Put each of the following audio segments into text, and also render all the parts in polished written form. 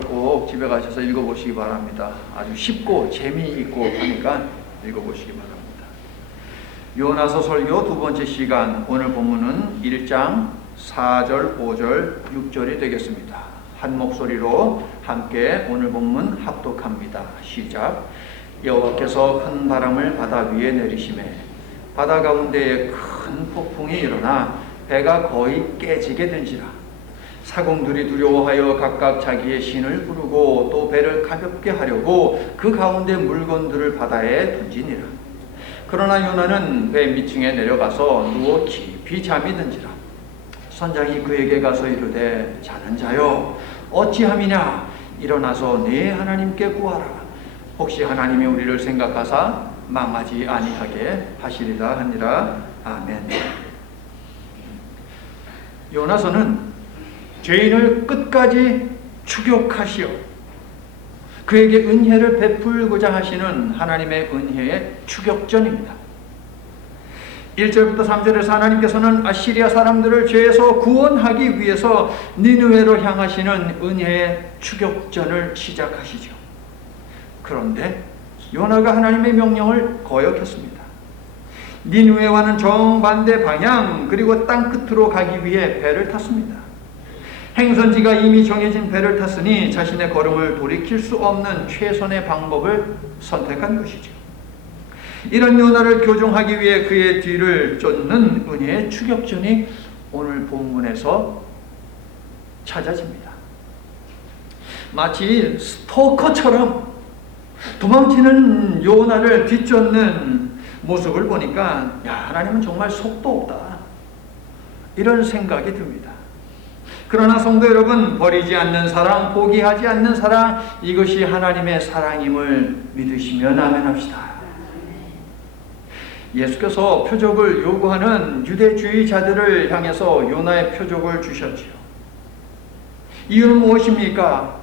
꼭 집에 가셔서 읽어보시기 바랍니다. 아주 쉽고 재미있고 하니까 읽어보시기 바랍니다. 요나서 설교 두 번째 시간, 오늘 본문은 1장 4절, 5절, 6절이 되겠습니다. 한 목소리로 함께 오늘 본문 합독합니다. 시작. 여호와께서 큰 바람을 바다 위에 내리시매 바다 가운데에 큰 폭풍이 일어나 배가 거의 깨지게 된지라. 사공들이 두려워하여 각각 자기의 신을 부르고 또 배를 가볍게 하려고 그 가운데 물건들을 바다에 던지니라. 그러나 요나는 배 밑층에 내려가서 누워 깊이 잠이 든지라. 선장이 그에게 가서 이르되 자는 자여 어찌함이냐, 일어나서 네 하나님께 구하라. 혹시 하나님이 우리를 생각하사 망하지 아니하게 하시리라 하니라. 아멘. 요나서는 죄인을 끝까지 추격하시어 그에게 은혜를 베풀고자 하시는 하나님의 은혜의 추격전입니다. 1절부터 3절에서 하나님께서는 아시리아 사람들을 죄에서 구원하기 위해서 니느웨로 향하시는 은혜의 추격전을 시작하시죠. 그런데 요나가 하나님의 명령을 거역했습니다. 니느웨와는 정반대 방향, 그리고 땅끝으로 가기 위해 배를 탔습니다. 행선지가 이미 정해진 배를 탔으니 자신의 걸음을 돌이킬 수 없는 최선의 방법을 선택한 것이죠. 이런 요나를 교정하기 위해 그의 뒤를 쫓는 은혜의 추격전이 오늘 본문에서 찾아집니다. 마치 스토커처럼 도망치는 요나를 뒤쫓는 모습을 보니까 하나님은 정말 속도 없다, 이런 생각이 듭니다. 그러나 성도 여러분, 버리지 않는 사랑, 포기하지 않는 사랑, 이것이 하나님의 사랑임을 믿으시면 아멘합시다. 예수께서 표적을 요구하는 유대주의자들을 향해서 요나의 표적을 주셨지요. 이유는 무엇입니까?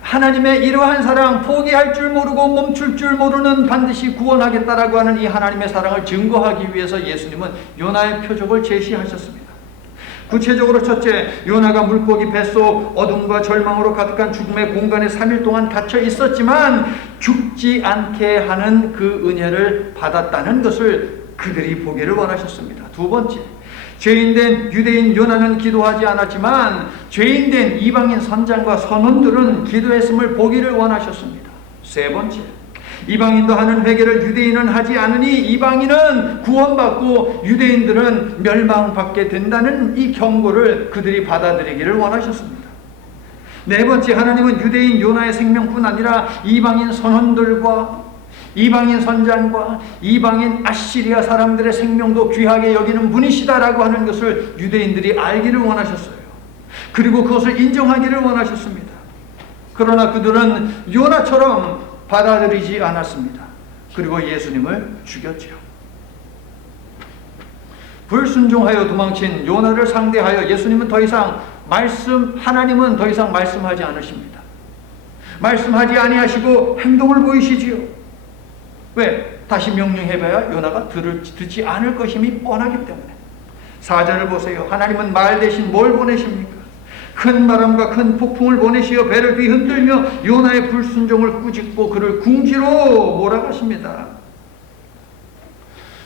하나님의 이러한 사랑, 포기할 줄 모르고 멈출 줄 모르는, 반드시 구원하겠다라고 하는 이 하나님의 사랑을 증거하기 위해서 예수님은 요나의 표적을 제시하셨습니다. 구체적으로 첫째, 요나가 물고기 뱃속 어둠과 절망으로 가득한 죽음의 공간에 3일 동안 갇혀 있었지만 죽지 않게 하는 그 은혜를 받았다는 것을 그들이 보기를 원하셨습니다. 두 번째, 죄인된 유대인 요나는 기도하지 않았지만 죄인된 이방인 선장과 선원들은 기도했음을 보기를 원하셨습니다. 세 번째, 이방인도 하는 회개를 유대인은 하지 않으니 이방인은 구원받고 유대인들은 멸망받게 된다는 이 경고를 그들이 받아들이기를 원하셨습니다. 네 번째, 하나님은 유대인 요나의 생명뿐 아니라 이방인 선원들과 이방인 선장과 이방인 아시리아 사람들의 생명도 귀하게 여기는 분이시다라고 하는 것을 유대인들이 알기를 원하셨어요. 그리고 그것을 인정하기를 원하셨습니다. 그러나 그들은 요나처럼 받아들이지 않았습니다. 그리고 예수님을 죽였죠. 불순종하여 도망친 요나를 상대하여 예수님은 더 이상 하나님은 더 이상 말씀하지 않으십니다. 말씀하지 아니하시고 행동을 보이시지요. 왜? 다시 명령해봐야 요나가 듣지 않을 것임이 뻔하기 때문에. 4절을 보세요. 하나님은 말 대신 뭘 보내십니까? 큰 바람과 큰 폭풍을 보내시어 배를 뒤흔들며 요나의 불순종을 꾸짖고 그를 궁지로 몰아가십니다.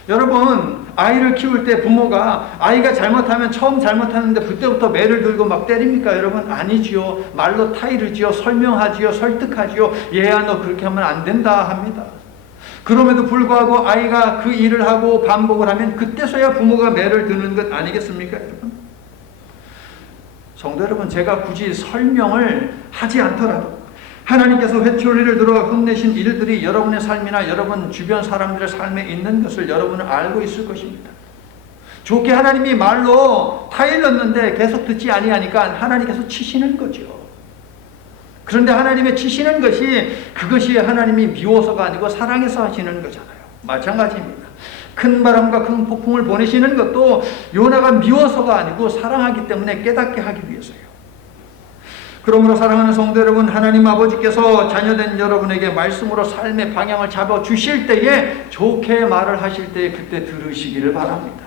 여러분, 아이를 키울 때 부모가 아이가 잘못하면 처음 잘못하는데 그때부터 매를 들고 막 때립니까? 여러분, 아니지요. 말로 타이르지요. 설명하지요. 설득하지요. 얘야, 너 그렇게 하면 안 된다 합니다. 그럼에도 불구하고 아이가 그 일을 하고 반복을 하면 그때서야 부모가 매를 드는 것 아니겠습니까, 여러분? 성도 여러분, 제가 굳이 설명을 하지 않더라도 하나님께서 회초리를 들어 혼내신 일들이 여러분의 삶이나 여러분 주변 사람들의 삶에 있는 것을 여러분은 알고 있을 것입니다. 좋게 하나님이 말로 타일렀는데 계속 듣지 아니하니까 하나님께서 치시는 거죠. 그런데 하나님의 치시는 것이 그것이 하나님이 미워서가 아니고 사랑해서 하시는 거잖아요. 마찬가지입니다. 큰 바람과 큰 폭풍을 보내시는 것도 요나가 미워서가 아니고 사랑하기 때문에 깨닫게 하기 위해서요. 그러므로 사랑하는 성도 여러분, 하나님 아버지께서 자녀된 여러분에게 말씀으로 삶의 방향을 잡아주실 때에, 좋게 말을 하실 때에 그때 들으시기를 바랍니다.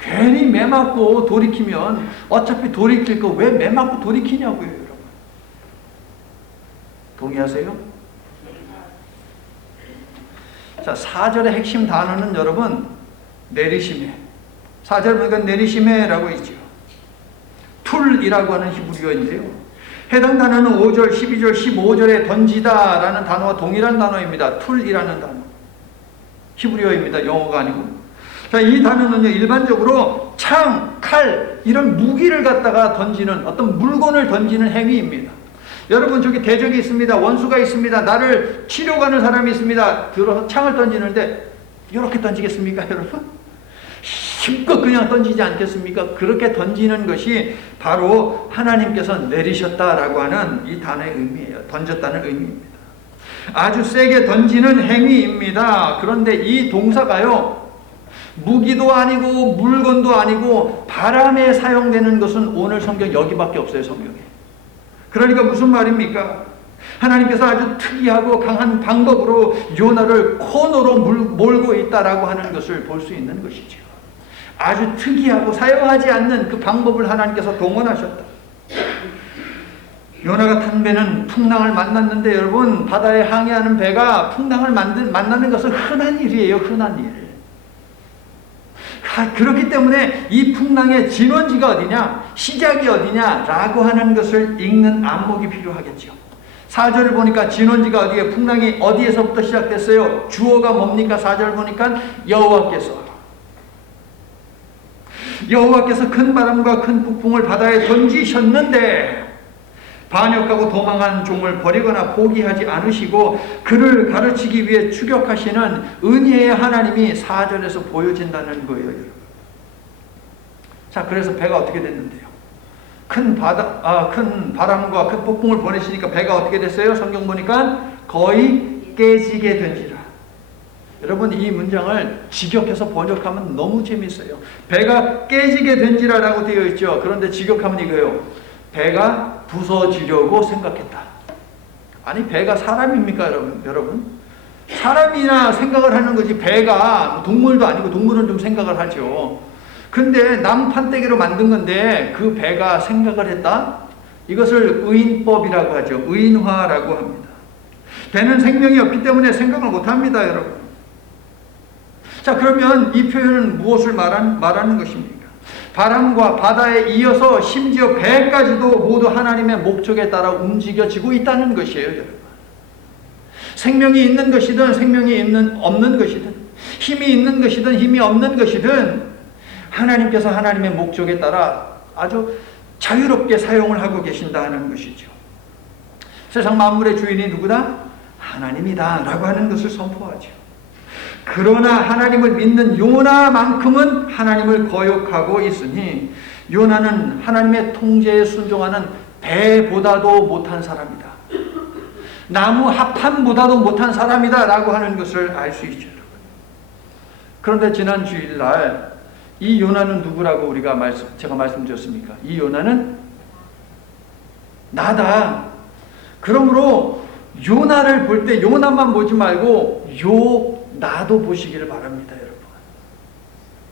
괜히 매 맞고 돌이키면 어차피 돌이킬 거 왜 매 맞고 돌이키냐고요, 여러분. 동의하세요? 자, 4절의 핵심 단어는 여러분 내리시메. 4절 보니까 내리시메라고 있죠. 툴이라고 하는 히브리어인데요. 해당 단어는 5절, 12절, 15절에 던지다 라는 단어와 동일한 단어입니다. 툴이라는 단어. 히브리어입니다. 영어가 아니고. 자, 이 단어는요, 일반적으로 창, 칼, 이런 무기를 갖다가 던지는, 어떤 물건을 던지는 행위입니다. 여러분, 저기 대적이 있습니다. 원수가 있습니다. 나를 치려가는 사람이 있습니다. 들어서 창을 던지는데, 이렇게 던지겠습니까, 여러분? 힘껏 그냥 던지지 않겠습니까? 그렇게 던지는 것이 바로 하나님께서 내리셨다라고 하는 이 단어의 의미예요. 던졌다는 의미입니다. 아주 세게 던지는 행위입니다. 그런데 이 동사가요, 무기도 아니고 물건도 아니고 바람에 사용되는 것은 오늘 성경 여기밖에 없어요, 성경에. 그러니까 무슨 말입니까? 하나님께서 아주 특이하고 강한 방법으로 요나를 코너로 몰고 있다라고 하는 것을 볼 수 있는 것이죠. 아주 특이하고 사용하지 않는 그 방법을 하나님께서 동원하셨다. 요나가 탄 배는 풍랑을 만났는데 여러분, 바다에 항해하는 배가 풍랑을 만나는 것은 흔한 일이에요. 흔한 일. 그렇기 때문에 이 풍랑의 진원지가 어디냐, 시작이 어디냐라고 하는 것을 읽는 안목이 필요하겠죠. 4절을 보니까 진원지가 어디에, 풍랑이 어디에서부터 시작됐어요? 주어가 뭡니까? 4절 보니까 여호와께서 큰 바람과 큰 폭풍을 바다에 던지셨는데 반역하고 도망한 종을 버리거나 포기하지 않으시고 그를 가르치기 위해 추격하시는 은혜의 하나님이 4절에서 보여진다는 거예요, 여러분. 자, 그래서 배가 어떻게 됐는데요? 큰 바람과 큰 폭풍을 보내시니까 배가 어떻게 됐어요? 성경 보니까 거의 깨지게 된지라. 여러분, 이 문장을 직역해서 번역하면 너무 재밌어요. 배가 깨지게 된지라라고 되어 있죠. 그런데 직역하면 이거예요. 배가 부서지려고 생각했다. 아니, 배가 사람입니까, 여러분? 사람이나 생각을 하는 거지, 배가 동물도 아니고, 동물은 좀 생각을 하죠. 근데 남판때기로 만든 건데 그 배가 생각을 했다? 이것을 의인법이라고 하죠. 의인화라고 합니다. 배는 생명이 없기 때문에 생각을 못합니다, 여러분. 자, 그러면 이 표현은 무엇을 말하는 것입니까? 바람과 바다에 이어서 심지어 배까지도 모두 하나님의 목적에 따라 움직여지고 있다는 것이에요, 여러분. 생명이 있는 것이든 생명이 없는 것이든, 힘이 있는 것이든 힘이 없는 것이든 하나님께서 하나님의 목적에 따라 아주 자유롭게 사용을 하고 계신다는 것이죠. 세상 만물의 주인이 누구다? 하나님이다 라고 하는 것을 선포하죠. 그러나 하나님을 믿는 요나만큼은 하나님을 거역하고 있으니 요나는 하나님의 통제에 순종하는 배보다도 못한 사람이다. 나무 합판보다도 못한 사람이다 라고 하는 것을 알 수 있죠. 그런데 지난 주일날 이 요나는 누구라고 제가 말씀드렸습니까? 이 요나는 나다. 그러므로 요나를 볼 때 요나만 보지 말고 나도 보시기를 바랍니다, 여러분.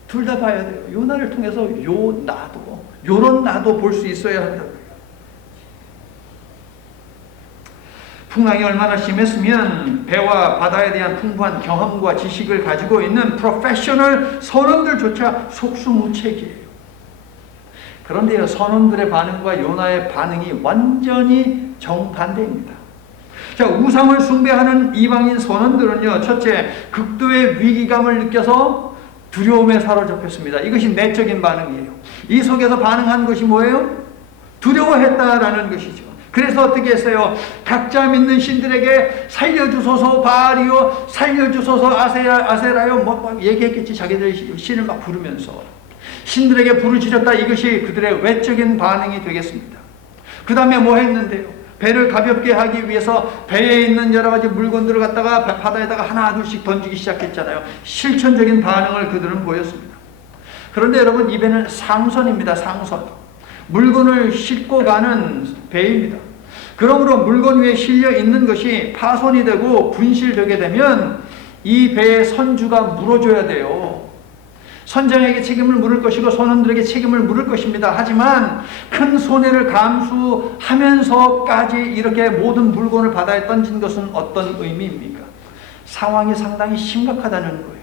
둘 다 봐야 돼요. 요나를 통해서 나도, 요런 나도 볼 수 있어야 한다고요. 풍랑이 얼마나 심했으면 배와 바다에 대한 풍부한 경험과 지식을 가지고 있는 프로페셔널 선원들조차 속수무책이에요. 그런데요, 선원들의 반응과 요나의 반응이 완전히 정반대입니다. 자, 우상을 숭배하는 이방인 선원들은요, 첫째, 극도의 위기감을 느껴서 두려움에 사로잡혔습니다. 이것이 내적인 반응이에요. 이 속에서 반응한 것이 뭐예요? 두려워했다라는 것이죠. 그래서 어떻게 했어요? 각자 믿는 신들에게 살려주소서 바알이요, 살려주소서 아세라요, 막 얘기했겠지. 자기들 신을 막 부르면서 신들에게 부르짖었다. 이것이 그들의 외적인 반응이 되겠습니다. 그 다음에 뭐 했는데요? 배를 가볍게 하기 위해서 배에 있는 여러 가지 물건들을 갖다가 바다에다가 하나 둘씩 던지기 시작했잖아요. 실천적인 반응을 그들은 보였습니다. 그런데 여러분, 이 배는 상선입니다. 상선. 물건을 싣고 가는 배입니다. 그러므로 물건 위에 실려 있는 것이 파손이 되고 분실되게 되면 이 배의 선주가 물어줘야 돼요. 선장에게 책임을 물을 것이고 선원들에게 책임을 물을 것입니다. 하지만 큰 손해를 감수하면서까지 이렇게 모든 물건을 바다에 던진 것은 어떤 의미입니까? 상황이 상당히 심각하다는 거예요.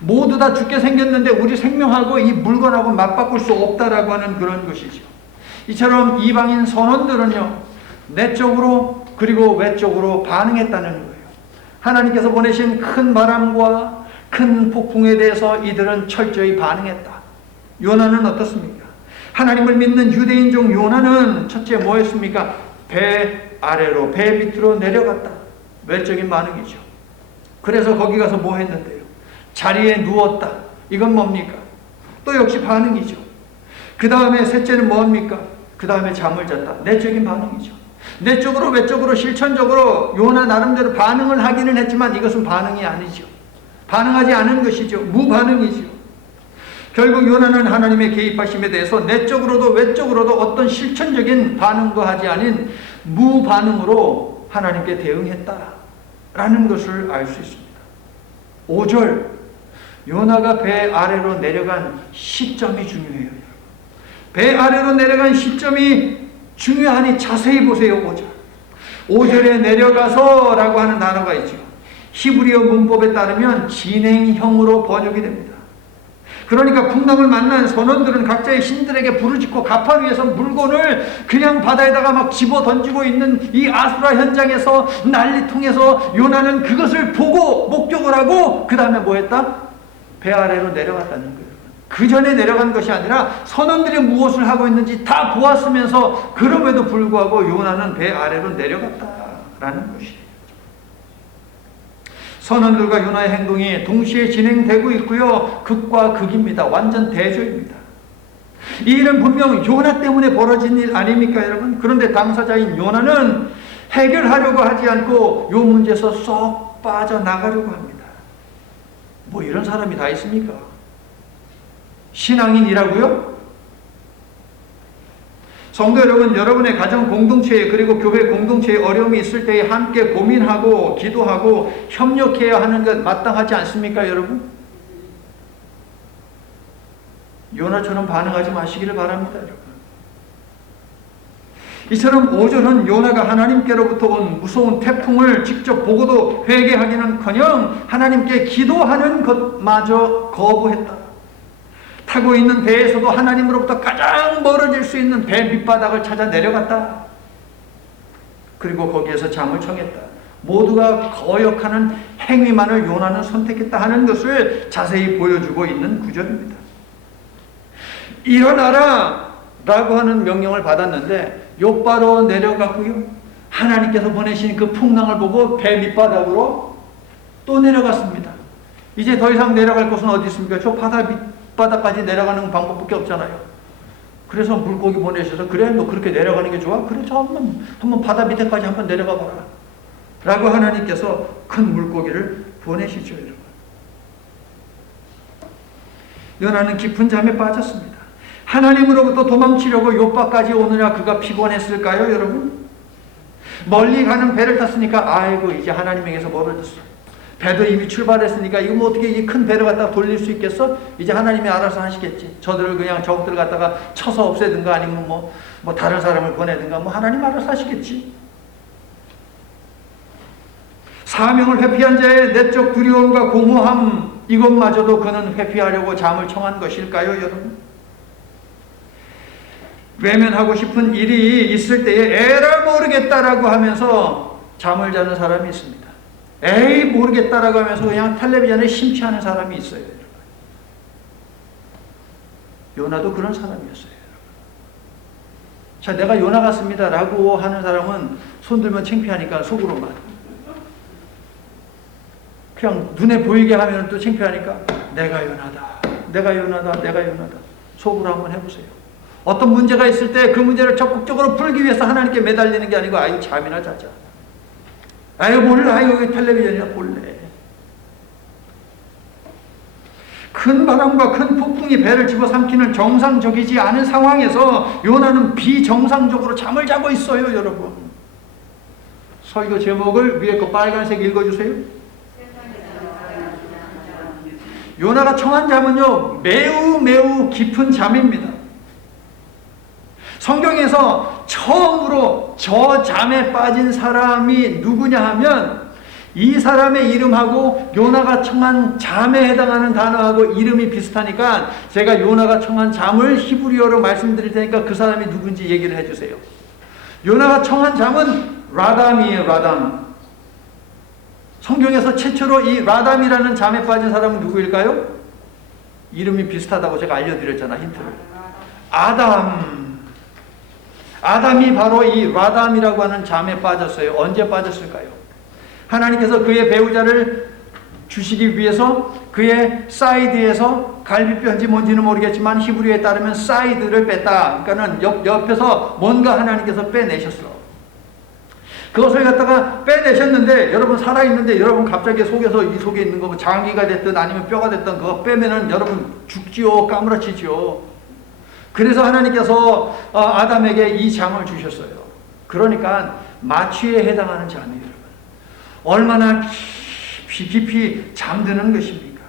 모두 다 죽게 생겼는데 우리 생명하고 이 물건하고 맞바꿀 수 없다라고 하는 그런 것이죠. 이처럼 이방인 선원들은요, 내적으로 그리고 외적으로 반응했다는 거예요. 하나님께서 보내신 큰 바람과 큰 폭풍에 대해서 이들은 철저히 반응했다. 요나는 어떻습니까? 하나님을 믿는 유대인종 요나는 첫째 뭐였습니까? 배 아래로, 배 밑으로 내려갔다. 외적인 반응이죠. 그래서 거기 가서 뭐 했는데요? 자리에 누웠다. 이건 뭡니까? 또 역시 반응이죠. 그 다음에 셋째는 뭡니까? 그 다음에 잠을 잤다. 내적인 반응이죠. 내적으로 외적으로 실천적으로 요나 나름대로 반응을 하기는 했지만 이것은 반응이 아니죠. 반응하지 않은 것이죠. 무반응이죠. 결국 요나는 하나님의 개입하심에 대해서 내적으로도 외적으로도 어떤 실천적인 반응도 하지 않은 무반응으로 하나님께 대응했다라는 것을 알 수 있습니다. 5절, 요나가 배 아래로 내려간 시점이 중요해요. 배 아래로 내려간 시점이 중요하니 자세히 보세요. 5절. 5절에 내려가서 라고 하는 단어가 있죠. 히브리어 문법에 따르면 진행형으로 번역이 됩니다. 그러니까 풍랑을 만난 선원들은 각자의 신들에게 부르짖고 가판 위에서 물건을 그냥 바다에다가 막 집어 던지고 있는 이 아수라 현장에서 난리통해서 요나는 그것을 보고 목격을 하고 그 다음에 뭐 했다? 배 아래로 내려갔다는 거예요. 그 전에 내려간 것이 아니라 선원들이 무엇을 하고 있는지 다 보았으면서 그럼에도 불구하고 요나는 배 아래로 내려갔다라는 것이에요. 선원들과 요나의 행동이 동시에 진행되고 있고요. 극과 극입니다. 완전 대조입니다. 이 일은 분명 요나 때문에 벌어진 일 아닙니까, 여러분? 그런데 당사자인 요나는 해결하려고 하지 않고 이 문제에서 쏙 빠져나가려고 합니다. 뭐 이런 사람이 다 있습니까? 신앙인이라고요? 성도 여러분, 여러분의 가정 공동체에 그리고 교회 공동체에 어려움이 있을 때에 함께 고민하고 기도하고 협력해야 하는 것 마땅하지 않습니까, 여러분? 요나처럼 반응하지 마시기를 바랍니다, 여러분. 이처럼 5절은 요나가 하나님께로부터 온 무서운 태풍을 직접 보고도 회개하기는커녕 하나님께 기도하는 것마저 거부했다. 타고 있는 배에서도 하나님으로부터 가장 멀어질 수 있는 배 밑바닥을 찾아 내려갔다. 그리고 거기에서 잠을 청했다. 모두가 거역하는 행위만을 요나는 선택했다 하는 것을 자세히 보여주고 있는 구절입니다. 일어나라! 라고 하는 명령을 받았는데 욥바로 내려갔고요. 하나님께서 보내신 그 풍랑을 보고 배 밑바닥으로 또 내려갔습니다. 이제 더 이상 내려갈 곳은 어디 있습니까? 저 바닥까지 내려가는 방법밖에 없잖아요. 그래서 물고기 보내셔서 그래 너 그렇게 내려가는 게 좋아? 그래 저 한번 바다 밑에까지 한번 내려가 봐라 라고 하나님께서 큰 물고기를 보내시죠. 여러분. 요나는 깊은 잠에 빠졌습니다. 하나님으로부터 도망치려고 욥바까지 오느냐 그가 피곤했을까요, 여러분? 멀리 가는 배를 탔으니까 아이고 이제 하나님에게서 멀어졌어. 배도 이미 출발했으니까 이거 뭐 어떻게 이 큰 배를 갖다가 돌릴 수 있겠어? 이제 하나님이 알아서 하시겠지. 저들을 그냥 적들을 갖다가 쳐서 없애든가 아니면 뭐 다른 사람을 보내든가 뭐 하나님 알아서 하시겠지. 사명을 회피한 자의 내적 두려움과 공허함 이것마저도 그는 회피하려고 잠을 청한 것일까요, 여러분? 외면하고 싶은 일이 있을 때에 에라 모르겠다라고 하면서 잠을 자는 사람이 있습니다. 에이 모르겠다라고 하면서 그냥 텔레비전에 심취하는 사람이 있어요. 요나도 그런 사람이었어요. 자, 내가 요나 같습니다 라고 하는 사람은 손들면 창피하니까 속으로만 그냥 눈에 보이게 하면 또 창피하니까 내가 요나다 내가 요나다 내가 요나다 속으로 한번 해보세요. 어떤 문제가 있을 때 그 문제를 적극적으로 풀기 위해서 하나님께 매달리는 게 아니고 아유 잠이나 자자. 아유 몰라 아유 텔레비전이나 볼래. 큰 바람과 큰 폭풍이 배를 집어삼키는 정상적이지 않은 상황에서 요나는 비정상적으로 잠을 자고 있어요. 여러분 설교 제목을 위에 거 빨간색 읽어주세요. 요나가 청한 잠은요, 매우 깊은 잠입니다. 성경에서 처음으로 저 잠에 빠진 사람이 누구냐 하면 이 사람의 이름하고 요나가 청한 잠에 해당하는 단어하고 이름이 비슷하니까 제가 요나가 청한 잠을 히브리어로 말씀드릴 테니까 그 사람이 누군지 얘기를 해주세요. 요나가 청한 잠은 라담이에요. 라담. 성경에서 최초로 이 라담이라는 잠에 빠진 사람은 누구일까요? 이름이 비슷하다고 제가 알려드렸잖아, 힌트를. 아담이 바로 이 라담이라고 하는 잠에 빠졌어요. 언제 빠졌을까요? 하나님께서 그의 배우자를 주시기 위해서 그의 사이드에서 갈비뼈인지 뭔지는 모르겠지만 히브리어에 따르면 사이드를 뺐다. 그러니까는 옆에서 뭔가 하나님께서 빼내셨어. 그것을 갖다가 빼내셨는데 여러분 살아있는데 여러분 갑자기 속에서 이 속에 있는 거 장기가 됐든 아니면 뼈가 됐든 그거 빼면은 여러분 죽지요. 까무러치지요. 그래서 하나님께서 아담에게 이 잠을 주셨어요. 그러니까 마취에 해당하는 잠이에요. 얼마나 깊이 잠드는 것입니까?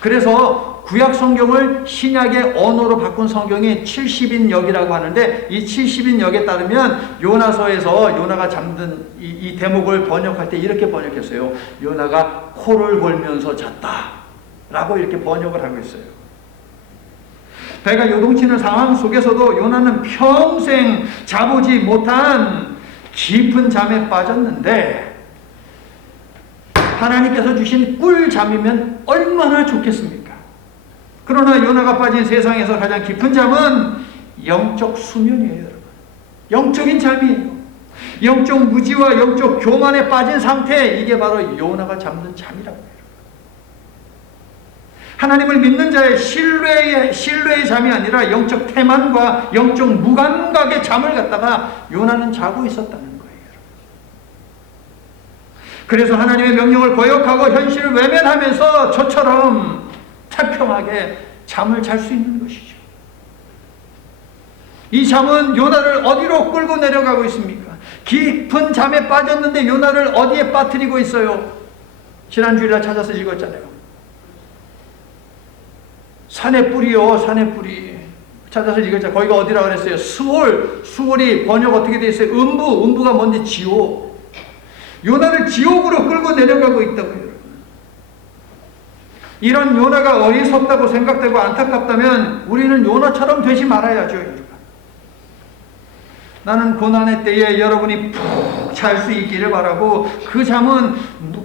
그래서 구약 성경을 신약의 언어로 바꾼 성경이 70인역이라고 하는데 이 70인역에 따르면 요나서에서 요나가 잠든 이 대목을 번역할 때 이렇게 번역했어요. 요나가 코를 골면서 잤다 라고 이렇게 번역을 하고 있어요. 배가 요동치는 상황 속에서도 요나는 평생 자보지 못한 깊은 잠에 빠졌는데 하나님께서 주신 꿀잠이면 얼마나 좋겠습니까? 그러나 요나가 빠진 세상에서 가장 깊은 잠은 영적 수면이에요, 여러분. 영적인 잠이에요. 영적 무지와 영적 교만에 빠진 상태, 이게 바로 요나가 잠든 잠이라고 해요. 하나님을 믿는 자의 신뢰의 잠이 아니라 영적 태만과 영적 무감각의 잠을 갖다가 요나는 자고 있었다는 거예요. 그래서 하나님의 명령을 거역하고 현실을 외면하면서 저처럼 태평하게 잠을 잘 수 있는 것이죠. 이 잠은 요나를 어디로 끌고 내려가고 있습니까? 깊은 잠에 빠졌는데 요나를 어디에 빠뜨리고 있어요? 지난 주일날 찾아서 읽었잖아요. 산의 뿌리요, 산의 뿌리. 찾아서 읽었잖아요. 거기가 어디라고 그랬어요? 수월이 번역 어떻게 되어 있어요? 음부가 뭔데? 지옥. 요나를 지옥으로 끌고 내려가고 있다고요. 이런 요나가 어리석다고 생각되고 안타깝다면 우리는 요나처럼 되지 말아야죠, 여러분. 나는 고난의 때에 여러분이 푹 잘 수 있기를 바라고 그 잠은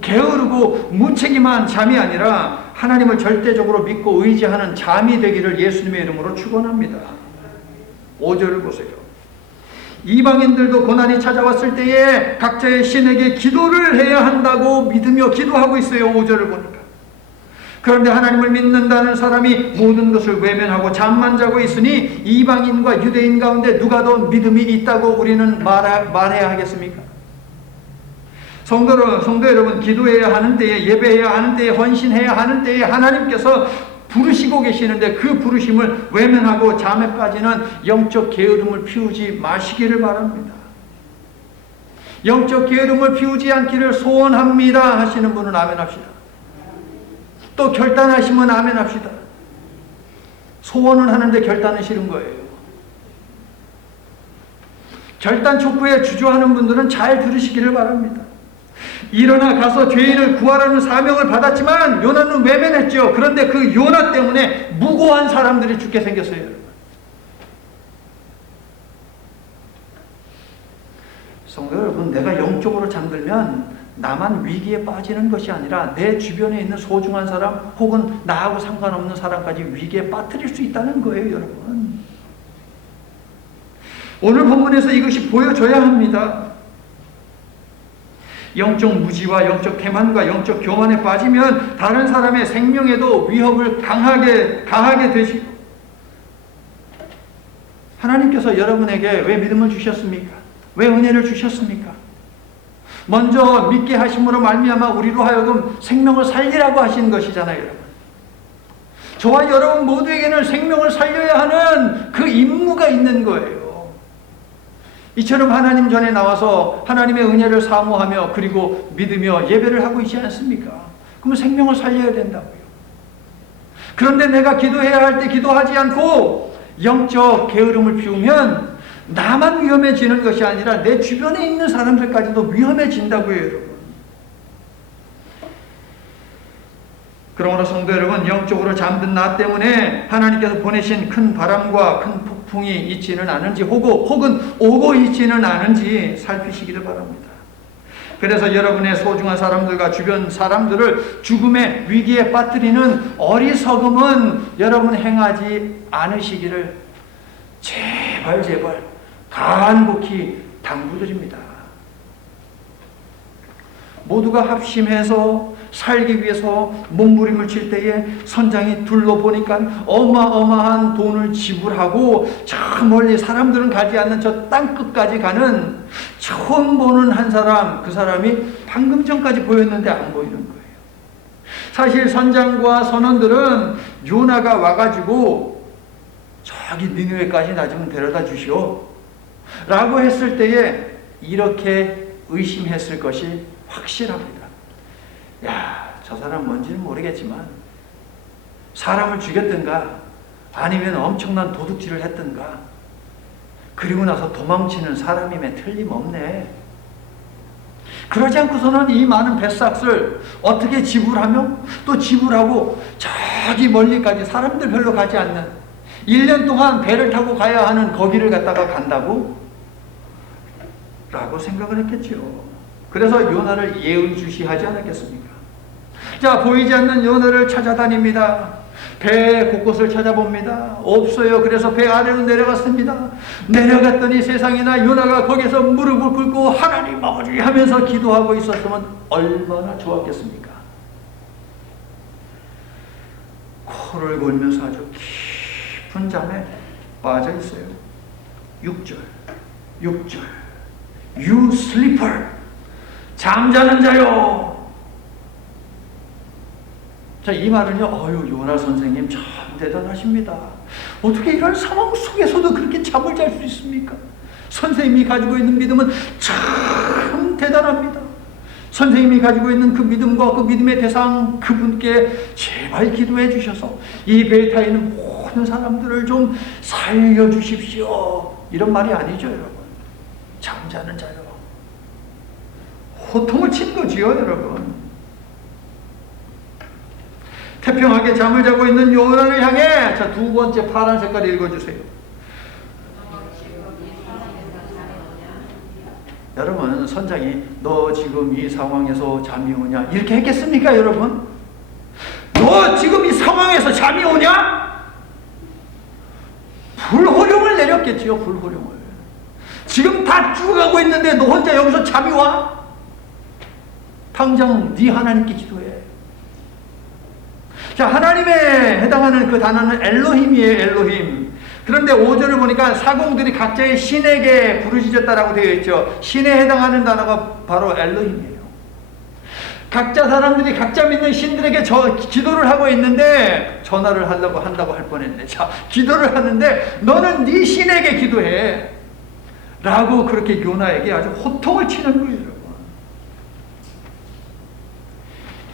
게으르고 무책임한 잠이 아니라 하나님을 절대적으로 믿고 의지하는 잠이 되기를 예수님의 이름으로 축원합니다. 5절을 보세요. 이방인들도 고난이 찾아왔을 때에 각자의 신에게 기도를 해야 한다고 믿으며 기도하고 있어요. 5절을 보니까. 그런데 하나님을 믿는다는 사람이 모든 것을 외면하고 잠만 자고 있으니 이방인과 유대인 가운데 누가 더 믿음이 있다고 우리는 말해야 하겠습니까? 성도 여러분, 기도해야 하는 때에, 예배해야 하는 때에, 헌신해야 하는 때에 하나님께서 부르시고 계시는데 그 부르심을 외면하고 잠에 빠지는 영적 게으름을 피우지 마시기를 바랍니다. 영적 게으름을 피우지 않기를 소원합니다 하시는 분은 아멘 합시다. 또 결단하시면 아멘 합시다. 소원은 하는데 결단은 싫은 거예요. 결단 촉구에 주저하는 분들은 잘 들으시기를 바랍니다. 일어나 가서 죄인을 구하라는 사명을 받았지만 요나는 외면했죠. 그런데 그 요나 때문에 무고한 사람들이 죽게 생겼어요, 여러분. 성도 여러분, 내가 영적으로 잠들면 나만 위기에 빠지는 것이 아니라 내 주변에 있는 소중한 사람 혹은 나하고 상관없는 사람까지 위기에 빠뜨릴 수 있다는 거예요, 여러분. 오늘 본문에서 이것이 보여줘야 합니다. 영적 무지와 영적 태만과 영적 교만에 빠지면 다른 사람의 생명에도 위협을 가하게 되시고, 하나님께서 여러분에게 왜 믿음을 주셨습니까? 왜 은혜를 주셨습니까? 먼저 믿게 하심으로 말미암아 우리로 하여금 생명을 살리라고 하신 것이잖아요, 여러분. 저와 여러분 모두에게는 생명을 살려야 하는 그 임무가 있는 거예요. 이처럼 하나님 전에 나와서 하나님의 은혜를 사모하며 그리고 믿으며 예배를 하고 있지 않습니까? 그러면 생명을 살려야 된다고요. 그런데 내가 기도해야 할 때 기도하지 않고 영적 게으름을 피우면 나만 위험해지는 것이 아니라 내 주변에 있는 사람들까지도 위험해진다고요, 여러분. 그러므로 성도 여러분, 영적으로 잠든 나 때문에 하나님께서 보내신 큰 바람과 큰 폭풍이 있지는 않은지 혹은 오고 있지는 않은지 살피시기를 바랍니다. 그래서 여러분의 소중한 사람들과 주변 사람들을 죽음의 위기에 빠뜨리는 어리석음은 여러분 행하지 않으시기를 제발 간곡히 당부드립니다. 모두가 합심해서 살기 위해서 몸부림을 칠 때에 선장이 둘러보니까 어마어마한 돈을 지불하고 저 멀리 사람들은 가지 않는 저 땅끝까지 가는 처음 보는 한 사람, 그 사람이 방금 전까지 보였는데 안 보이는 거예요. 사실 선장과 선원들은 요나가 와가지고 저기 니느웨까지 나 좀 데려다 주시오 라고 했을 때에 이렇게 의심했을 것이 확실합니다. 야, 저 사람 뭔지는 모르겠지만 사람을 죽였든가 아니면 엄청난 도둑질을 했든가 그리고 나서 도망치는 사람임에 틀림없네. 그러지 않고서는 이 많은 뱃삭을 어떻게 지불하며 또 지불하고 저기 멀리까지 사람들 별로 가지 않는 1년 동안 배를 타고 가야 하는 거기를 갖다가 간다고? 라고 생각을 했겠죠. 그래서 요나를 예의주시하지 않았겠습니까? 자, 보이지 않는 요나를 찾아다닙니다. 배 곳곳을 찾아봅니다. 없어요. 그래서 배 아래로 내려갔습니다. 내려갔더니 세상에나 요나가 거기서 무릎을 꿇고 하나님 아버지 하면서 기도하고 있었으면 얼마나 좋았겠습니까? 코를 골면서 아주 깊은 잠에 빠져 있어요. 6절 You sleeper, 잠자는 자요. 자, 이 말은요, 요나 선생님 참 대단하십니다. 어떻게 이런 상황 속에서도 그렇게 잠을 잘 수 있습니까? 선생님이 가지고 있는 믿음은 참 대단합니다. 선생님이 가지고 있는 그 믿음과 그 믿음의 대상 그분께 제발 기도해 주셔서 이 배에 타 있는 모든 사람들을 좀 살려주십시오. 이런 말이 아니죠, 여러분. 잠자는 자요. 호통을 친 거지요, 여러분. 태평하게 잠을 자고 있는 요나를 향해, 자, 두 번째 파란 색깔 읽어주세요. 여러분, 선장이 너 지금 이 상황에서 잠이 오냐? 이렇게 했겠습니까, 여러분? 너 지금 이 상황에서 잠이 오냐? 불호령을 내렸겠지요, 불호령을. 지금 다 죽어가고 있는데 너 혼자 여기서 잠이 와? 당장 네 하나님께 기도해. 자, 하나님에 해당하는 그 단어는 엘로힘이에요, 엘로힘. 그런데 5절을 보니까 사공들이 각자의 신에게 부르짖었다라고 되어 있죠. 신에 해당하는 단어가 바로 엘로힘이에요. 각자 사람들이 각자 믿는 신들에게 기도를 하고 있는데 전화를 한다고 할 뻔했네. 자, 기도를 하는데 너는 네 신에게 기도해 라고 그렇게 요나에게 아주 호통을 치는 거예요, 여러분.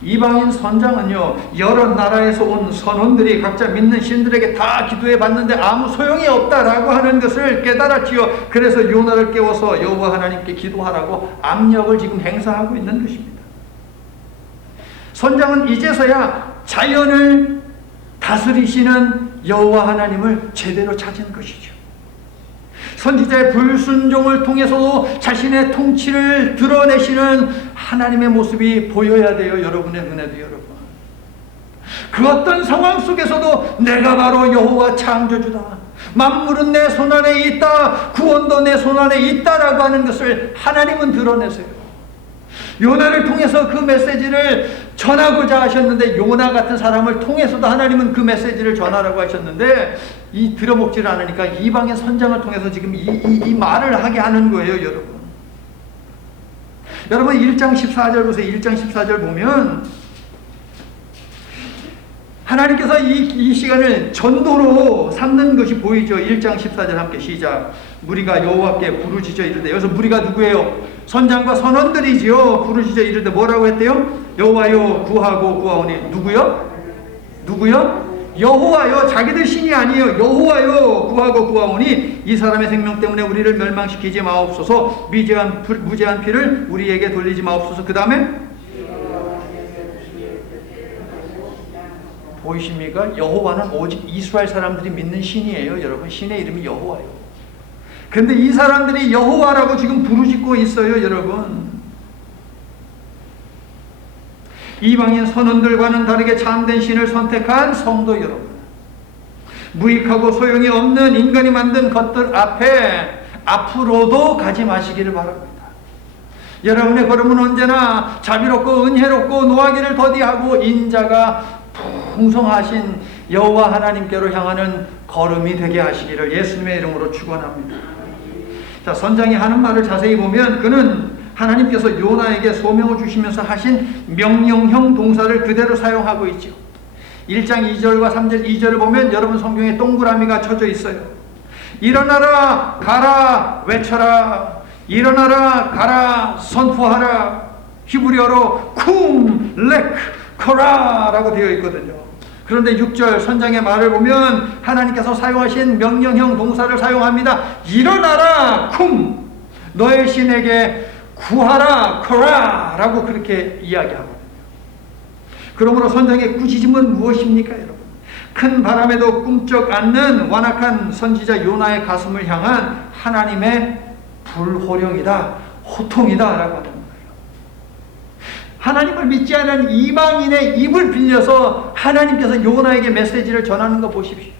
이방인 선장은요, 여러 나라에서 온 선원들이 각자 믿는 신들에게 다 기도해 봤는데 아무 소용이 없다라고 하는 것을 깨달았지요. 그래서 요나를 깨워서 여호와 하나님께 기도하라고 압력을 지금 행사하고 있는 것입니다. 선장은 이제서야 자연을 다스리시는 여호와 하나님을 제대로 찾은 것이죠. 선지자의 불순종을 통해서도 자신의 통치를 드러내시는 하나님의 모습이 보여야 돼요. 여러분의 눈에도, 여러분. 그 어떤 상황 속에서도 내가 바로 여호와 창조주다, 만물은 내 손안에 있다, 구원도 내 손안에 있다라고 하는 것을 하나님은 드러내세요. 요나를 통해서 그 메시지를 전하고자 하셨는데, 요나 같은 사람을 통해서도 하나님은 그 메시지를 전하라고 하셨는데 이 들어먹지를 않으니까 이방의 선장을 통해서 지금 이 말을 하게 하는 거예요, 여러분. 여러분 1장 14절 보세요. 1장 14절 보면 하나님께서 이 시간을 전도로 삼는 것이 보이죠. 1장 14절 함께 시작. 무리가 여호와께 부르짖어 이르되, 여기서 무리가 누구예요? 선장과 선원들이지요. 부르짖어 이르되 뭐라고 했대요? 여호와여 구하고 구하오니. 누구요? 여호와여, 자기들 신이 아니에요. 여호와여 구하고 구하오니 이 사람의 생명 때문에 우리를 멸망시키지 마옵소서. 무죄한 피를 우리에게 돌리지 마옵소서. 그 다음에 보이십니까? 여호와는 오직 이스라엘 사람들이 믿는 신이에요. 여러분, 신의 이름이 여호와예요. 근데 이 사람들이 여호와라고 지금 부르짖고 있어요. 여러분, 이방인 선원들과는 다르게 참된 신을 선택한 성도 여러분, 무익하고 소용이 없는 인간이 만든 것들 앞에 앞으로도 가지 마시기를 바랍니다. 여러분의 걸음은 언제나 자비롭고 은혜롭고 노하기를 더디하고 인자가 풍성하신 여호와 하나님께로 향하는 걸음이 되게 하시기를 예수님의 이름으로 축원합니다. 자, 선장이 하는 말을 자세히 보면 그는 하나님께서 요나에게 소명을 주시면서 하신 명령형 동사를 그대로 사용하고 있죠. 1장 2절과 3절 2절을 보면 여러분 성경에 동그라미가 쳐져 있어요. 일어나라 가라 외쳐라, 일어나라 가라 선포하라. 히브리어로 쿰 렉 코라라고 되어 있거든요. 그런데 6절 선장의 말을 보면 하나님께서 사용하신 명령형 동사를 사용합니다. 일어나라 쿰, 너의 신에게 구하라 코라라고 그렇게 이야기하거든요. 그러므로 선장의 꾸짖음은 무엇입니까, 여러분? 큰 바람에도 꿈쩍 않는 완악한 선지자 요나의 가슴을 향한 하나님의 불호령이다, 호통이다라고 하는 거예요. 하나님을 믿지 않은 이방인의 입을 빌려서 하나님께서 요나에게 메시지를 전하는 거 보십시오.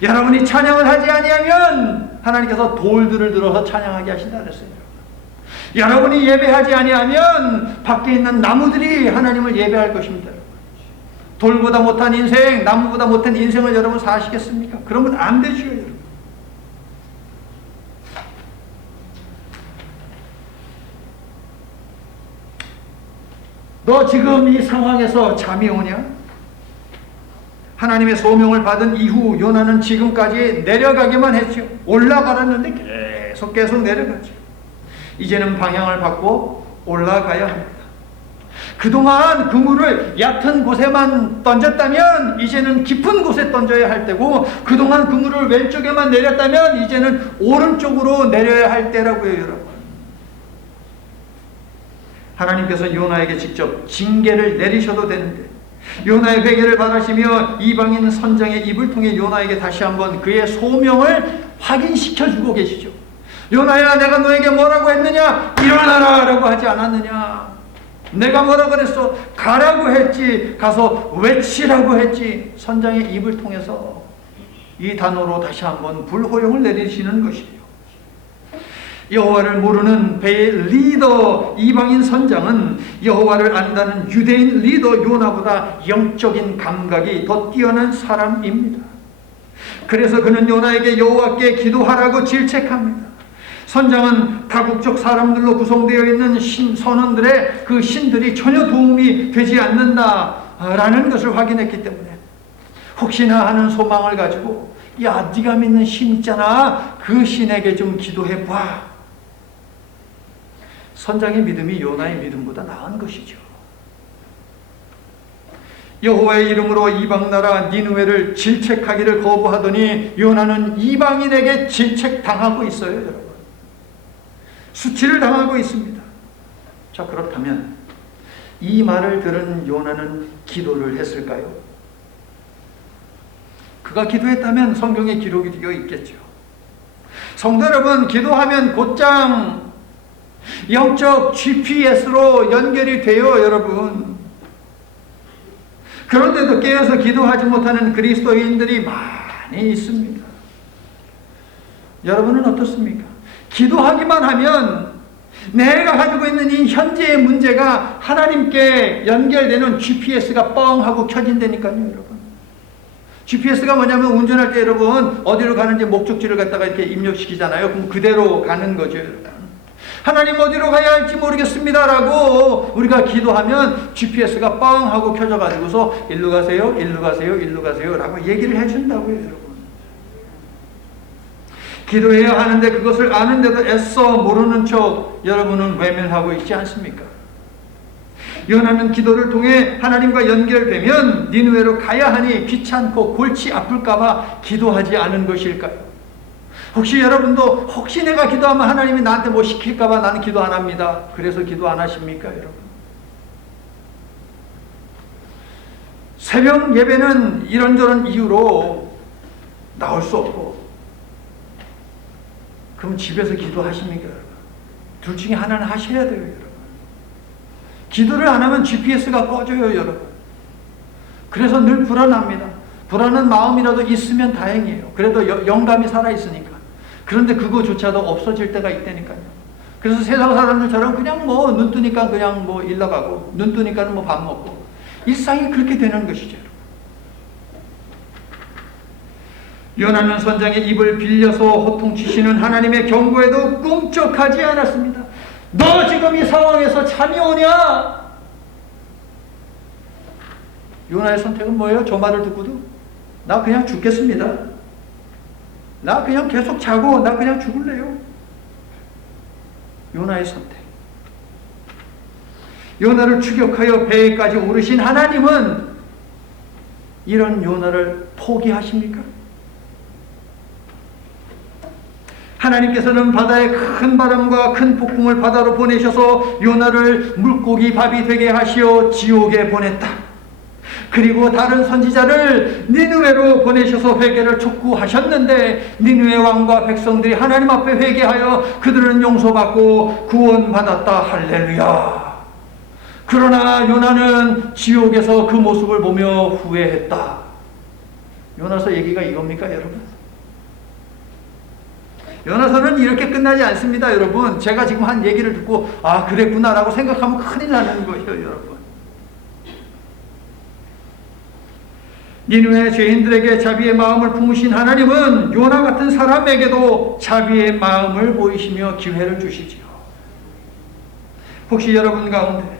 여러분이 찬양을 하지 아니하면 하나님께서 돌들을 들어서 찬양하게 하신다 그랬어요. 여러분이 예배하지 아니하면 밖에 있는 나무들이 하나님을 예배할 것입니다. 돌보다 못한 인생, 나무보다 못한 인생을 여러분 사시겠습니까? 그러면 안 되죠, 여러분. 너 지금 이 상황에서 잠이 오냐? 하나님의 소명을 받은 이후 요나는 지금까지 내려가기만 했죠. 올라가라는데 계속 내려가죠. 이제는 방향을 바꿔 올라가야 합니다. 그동안 그물을 얕은 곳에만 던졌다면 이제는 깊은 곳에 던져야 할 때고, 그동안 그물을 왼쪽에만 내렸다면 이제는 오른쪽으로 내려야 할 때라고요, 여러분. 하나님께서 요나에게 직접 징계를 내리셔도 되는데 요나의 회개를 바라시며 이방인 선장의 입을 통해 요나에게 다시 한번 그의 소명을 확인시켜주고 계시죠. 요나야, 내가 너에게 뭐라고 했느냐? 일어나라 라고 하지 않았느냐? 내가 뭐라고 그랬어? 가라고 했지, 가서 외치라고 했지. 선장의 입을 통해서 이 단어로 다시 한번 불호령을 내리시는 것이에요. 여호와를 모르는 배의 리더 이방인 선장은 여호와를 안다는 유대인 리더 요나보다 영적인 감각이 더 뛰어난 사람입니다. 그래서 그는 요나에게 여호와께 기도하라고 질책합니다. 선장은 다국적 사람들로 구성되어 있는 선원들의 그 신들이 전혀 도움이 되지 않는다라는 것을 확인했기 때문에 혹시나 하는 소망을 가지고, 야, 네가 믿는 신 있잖아, 그 신에게 좀 기도해봐. 선장의 믿음이 요나의 믿음보다 나은 것이죠. 여호와의 이름으로 이방나라 니느웨를 질책하기를 거부하더니 요나는 이방인에게 질책당하고 있어요, 여러분. 수치를 당하고 있습니다. 자, 그렇다면 이 말을 들은 요나는 기도를 했을까요? 그가 기도했다면 성경에 기록이 되어 있겠죠. 성도 여러분, 기도하면 곧장 영적 GPS로 연결이 돼요, 여러분. 그런데도 깨어서 기도하지 못하는 그리스도인들이 많이 있습니다. 여러분은 어떻습니까? 기도하기만 하면 내가 가지고 있는 이 현재의 문제가 하나님께 연결되는 GPS가 뻥 하고 켜진다니까요, 여러분. GPS가 뭐냐면 운전할 때 여러분 어디로 가는지 목적지를 갖다가 이렇게 입력시키잖아요. 그럼 그대로 가는 거죠, 여러분. 하나님 어디로 가야 할지 모르겠습니다 라고 우리가 기도하면 GPS가 뻥 하고 켜져가지고서 일로 가세요, 일로 가세요, 일로 가세요 라고 얘기를 해준다고요, 여러분. 기도해야 하는데 그것을 아는데도 애써 모르는 척 여러분은 외면하고 있지 않습니까? 요나는 기도를 통해 하나님과 연결되면 니느웨로 가야 하니 귀찮고 골치 아플까봐 기도하지 않은 것일까요? 혹시 여러분도 혹시 내가 기도하면 하나님이 나한테 뭐 시킬까봐 나는 기도 안 합니다. 그래서 기도 안 하십니까, 여러분? 새벽 예배는 이런저런 이유로 나올 수 없고, 그럼 집에서 기도하십니까, 여러분? 둘 중에 하나는 하셔야 돼요, 여러분. 기도를 안 하면 GPS가 꺼져요, 여러분. 그래서 늘 불안합니다. 불안한 마음이라도 있으면 다행이에요. 그래도 영감이 살아있으니까. 그런데 그거조차도 없어질 때가 있다니까요. 그래서 세상 사람들처럼 그냥 뭐 눈 뜨니까 그냥 뭐 일 나가고 눈 뜨니까는 뭐 밥 먹고 일상이 그렇게 되는 것이죠. 요나는 선장의 입을 빌려서 호통치시는 하나님의 경고에도 꿈쩍하지 않았습니다. 너 지금 이 상황에서 잠이 오냐? 요나의 선택은 뭐예요? 저 말을 듣고도 나 그냥 죽겠습니다. 나 그냥 계속 자고 나 그냥 죽을래요. 요나의 선택. 요나를 추격하여 배에까지 오르신 하나님은 이런 요나를 포기하십니까? 하나님께서는 바다의 큰 바람과 큰 폭풍을 바다로 보내셔서 요나를 물고기 밥이 되게 하시어 지옥에 보냈다. 그리고 다른 선지자를 니느웨로 보내셔서 회개를 촉구하셨는데 니느웨 왕과 백성들이 하나님 앞에 회개하여 그들은 용서받고 구원받았다. 할렐루야. 그러나 요나는 지옥에서 그 모습을 보며 후회했다. 요나서 얘기가 이겁니까, 여러분? 요나서는 이렇게 끝나지 않습니다, 여러분. 제가 지금 한 얘기를 듣고 아 그랬구나라고 생각하면 큰일 나는 거예요, 여러분. 니느웨 죄인들에게 자비의 마음을 품으신 하나님은 요나 같은 사람에게도 자비의 마음을 보이시며 기회를 주시지요. 혹시 여러분 가운데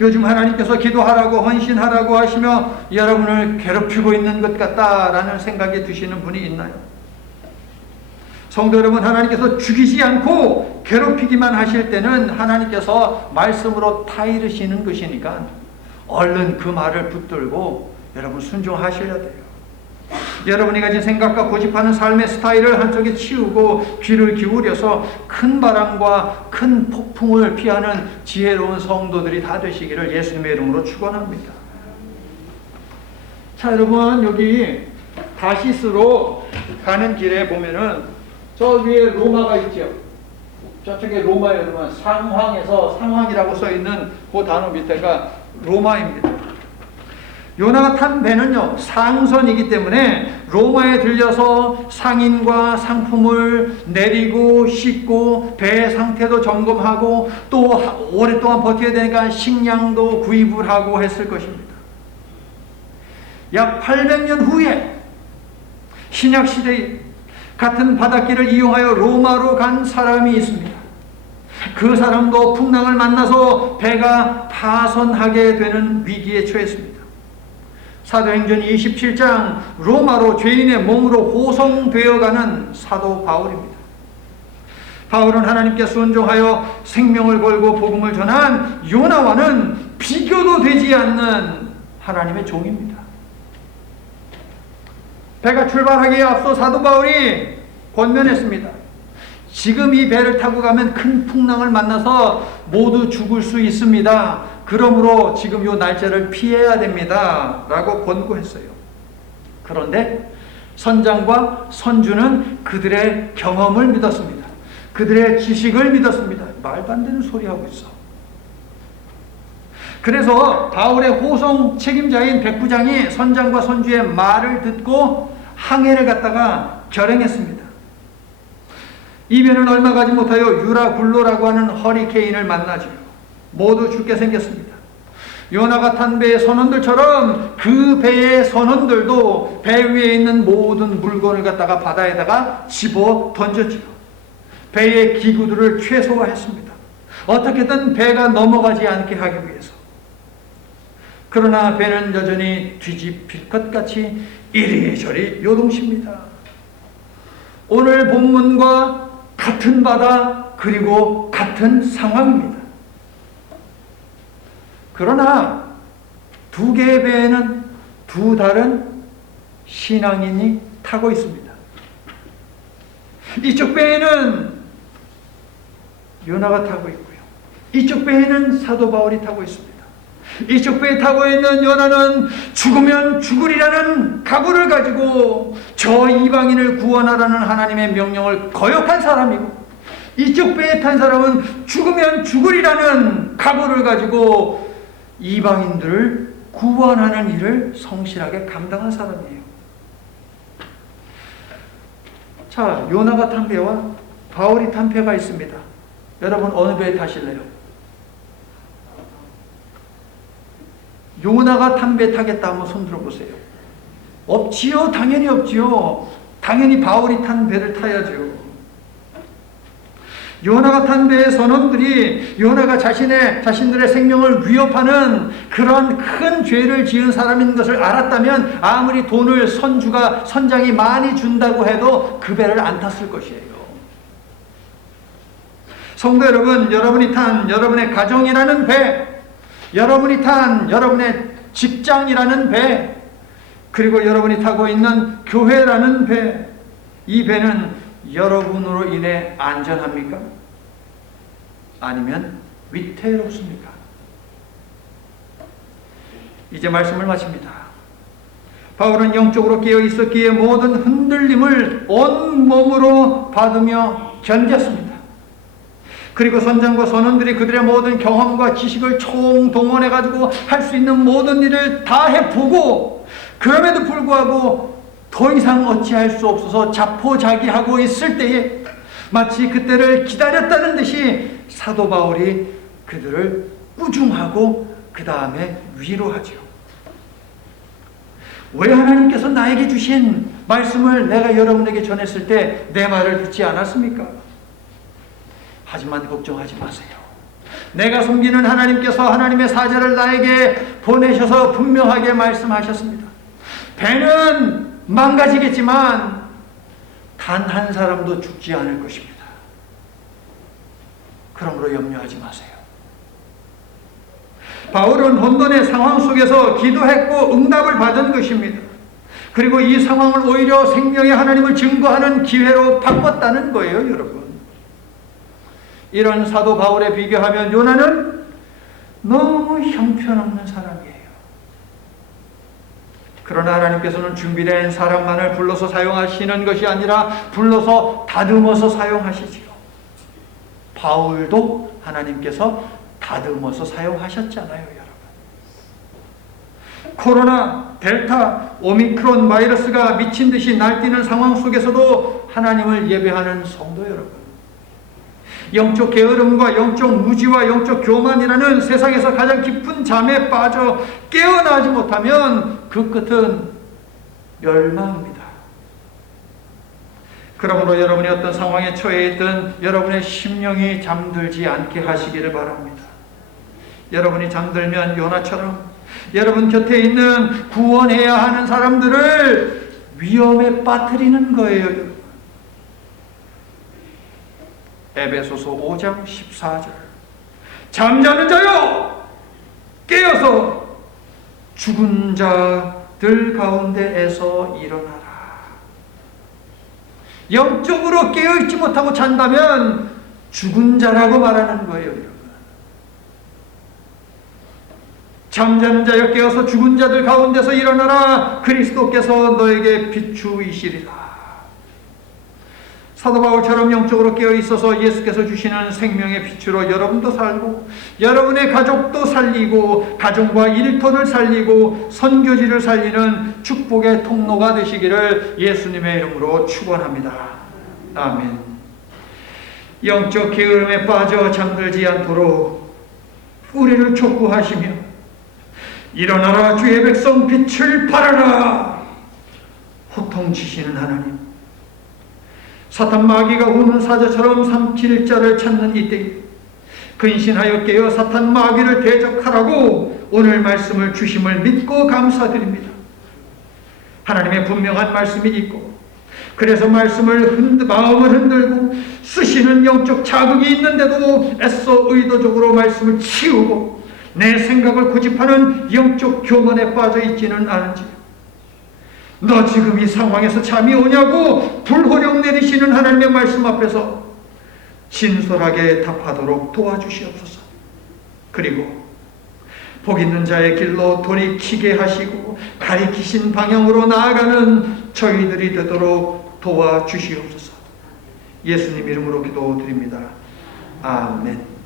요즘 하나님께서 기도하라고 헌신하라고 하시며 여러분을 괴롭히고 있는 것 같다라는 생각이 드시는 분이 있나요? 성도 여러분, 하나님께서 죽이지 않고 괴롭히기만 하실 때는 하나님께서 말씀으로 타이르시는 것이니까 얼른 그 말을 붙들고 여러분 순종하셔야 돼요. 여러분이 가진 생각과 고집하는 삶의 스타일을 한쪽에 치우고 귀를 기울여서 큰 바람과 큰 폭풍을 피하는 지혜로운 성도들이 다 되시기를 예수님의 이름으로 축원합니다. 자, 여러분, 여기 다시스로 가는 길에 보면은 저 위에 로마가 있죠. 저쪽에 로마예요. 여러분, 상황에서 상황이라고 써 있는 그 단어 밑에가 로마입니다. 요나가 탄 배는요, 상선이기 때문에 로마에 들려서 상인과 상품을 내리고 싣고 배 상태도 점검하고 또 오랫동안 버텨야 되니까 식량도 구입을 하고 했을 것입니다. 약 800년 후에 신약시대에 같은 바닷길을 이용하여 로마로 간 사람이 있습니다. 그 사람도 풍랑을 만나서 배가 파손하게 되는 위기에 처했습니다. 사도행전 27장 로마로 죄인의 몸으로 호송되어가는 사도 바울입니다. 바울은 하나님께 순종하여 생명을 걸고 복음을 전한 요나와는 비교도 되지 않는 하나님의 종입니다. 배가 출발하기에 앞서 사도 바울이 권면했습니다. 지금 이 배를 타고 가면 큰 풍랑을 만나서 모두 죽을 수 있습니다. 그러므로 지금 이 날짜를 피해야 됩니다. 라고 권고했어요. 그런데 선장과 선주는 그들의 경험을 믿었습니다. 그들의 지식을 믿었습니다. 말도 안 되는 소리 하고 있어. 그래서 바울의 호송 책임자인 백부장이 선장과 선주의 말을 듣고 항해를 갔다가 결행했습니다. 이면은 얼마 가지 못하여 유라굴로라고 하는 허리케인을 만나죠. 모두 죽게 생겼습니다. 요나가 탄 배의 선원들처럼 그 배의 선원들도 배 위에 있는 모든 물건을 갖다가 바다에다가 집어 던졌죠. 배의 기구들을 최소화했습니다. 어떻게든 배가 넘어가지 않게 하기 위해서. 그러나 배는 여전히 뒤집힐 것 같이 이리저리 요동칩니다. 오늘 본문과 같은 바다 그리고 같은 상황입니다. 그러나 두 개의 배에는 두 다른 신앙인이 타고 있습니다. 이쪽 배에는 요나가 타고 있고요. 이쪽 배에는 사도 바울이 타고 있습니다. 이쪽 배에 타고 있는 요나는 죽으면 죽으리라는 각오를 가지고 저 이방인을 구원하라는 하나님의 명령을 거역한 사람이고, 이쪽 배에 탄 사람은 죽으면 죽으리라는 각오를 가지고 이방인들을 구원하는 일을 성실하게 감당한 사람이에요. 자, 요나가 탄 배와 바울이 탄 배가 있습니다. 여러분 어느 배에 타실래요? 요나가 탄 배 타겠다 하면 손 들어보세요. 없지요. 당연히 없지요. 당연히 바울이 탄 배를 타야죠. 요나가 탄 배의 선원들이 요나가 자신들의 생명을 위협하는 그런 큰 죄를 지은 사람인 것을 알았다면 아무리 돈을 선장이 많이 준다고 해도 그 배를 안 탔을 것이에요. 성도 여러분, 여러분이 탄 여러분의 가정이라는 배, 여러분이 탄 여러분의 직장이라는 배, 그리고 여러분이 타고 있는 교회라는 배, 이 배는 여러분으로 인해 안전합니까? 아니면 위태롭습니까? 이제 말씀을 마칩니다. 바울은 영적으로 깨어 있었기에 모든 흔들림을 온 몸으로 받으며 견뎠습니다. 그리고 선장과 선원들이 그들의 모든 경험과 지식을 총동원해가지고 할 수 있는 모든 일을 다 해보고, 그럼에도 불구하고 더 이상 어찌할 수 없어서 자포자기하고 있을 때에 마치 그때를 기다렸다는 듯이 사도 바울이 그들을 꾸중하고 그 다음에 위로하죠. 왜 하나님께서 나에게 주신 말씀을 내가 여러분에게 전했을 때 내 말을 듣지 않았습니까? 하지만 걱정하지 마세요. 내가 섬기는 하나님께서 하나님의 사자를 나에게 보내셔서 분명하게 말씀하셨습니다. 배는 망가지겠지만 단 한 사람도 죽지 않을 것입니다. 그러므로 염려하지 마세요. 바울은 혼돈의 상황 속에서 기도했고 응답을 받은 것입니다. 그리고 이 상황을 오히려 생명의 하나님을 증거하는 기회로 바꿨다는 거예요, 여러분. 이런 사도 바울에 비교하면 요나는 너무 형편없는 사람이에요. 그러나 하나님께서는 준비된 사람만을 불러서 사용하시는 것이 아니라 불러서 다듬어서 사용하시지요. 바울도 하나님께서 다듬어서 사용하셨잖아요, 여러분. 코로나, 델타, 오미크론 바이러스가 미친 듯이 날뛰는 상황 속에서도 하나님을 예배하는 성도 여러분, 영적 게으름과 영적 무지와 영적 교만이라는 세상에서 가장 깊은 잠에 빠져 깨어나지 못하면 그 끝은 멸망입니다. 그러므로 여러분이 어떤 상황에 처해 있든 여러분의 심령이 잠들지 않게 하시기를 바랍니다. 여러분이 잠들면 요나처럼 여러분 곁에 있는 구원해야 하는 사람들을 위험에 빠뜨리는 거예요. 에베소서 5장 14절, 잠자는 자여 깨어서 죽은 자들 가운데에서 일어나라. 영적으로 깨어있지 못하고 잔다면 죽은 자라고 말하는 거예요, 여러분. 잠자는 자여 깨어서 죽은 자들 가운데서 일어나라. 그리스도께서 너에게 비추이시리라. 사도 바울처럼 영적으로 깨어 있어서 예수께서 주시는 생명의 빛으로 여러분도 살고 여러분의 가족도 살리고 가정과 일터를 살리고 선교지를 살리는 축복의 통로가 되시기를 예수님의 이름으로 축원합니다. 아멘. 영적 게으름에 빠져 잠들지 않도록 우리를 촉구하시며 일어나라 주의 백성 빛을 발하라 호통치시는 하나님, 사탄 마귀가 우는 사자처럼 삼킬 자를 찾는 이때 근신하여 깨어 사탄 마귀를 대적하라고 오늘 말씀을 주심을 믿고 감사드립니다. 하나님의 분명한 말씀이 있고 그래서 마음을 흔들고 쓰시는 영적 자극이 있는데도 애써 의도적으로 말씀을 치우고 내 생각을 고집하는 영적 교만에 빠져 있지는 않은지, 너 지금 이 상황에서 잠이 오냐고 불호령 내리시는 하나님의 말씀 앞에서 진솔하게 답하도록 도와주시옵소서. 그리고 복 있는 자의 길로 돌이키게 하시고 가리키신 방향으로 나아가는 저희들이 되도록 도와주시옵소서. 예수님 이름으로 기도드립니다. 아멘.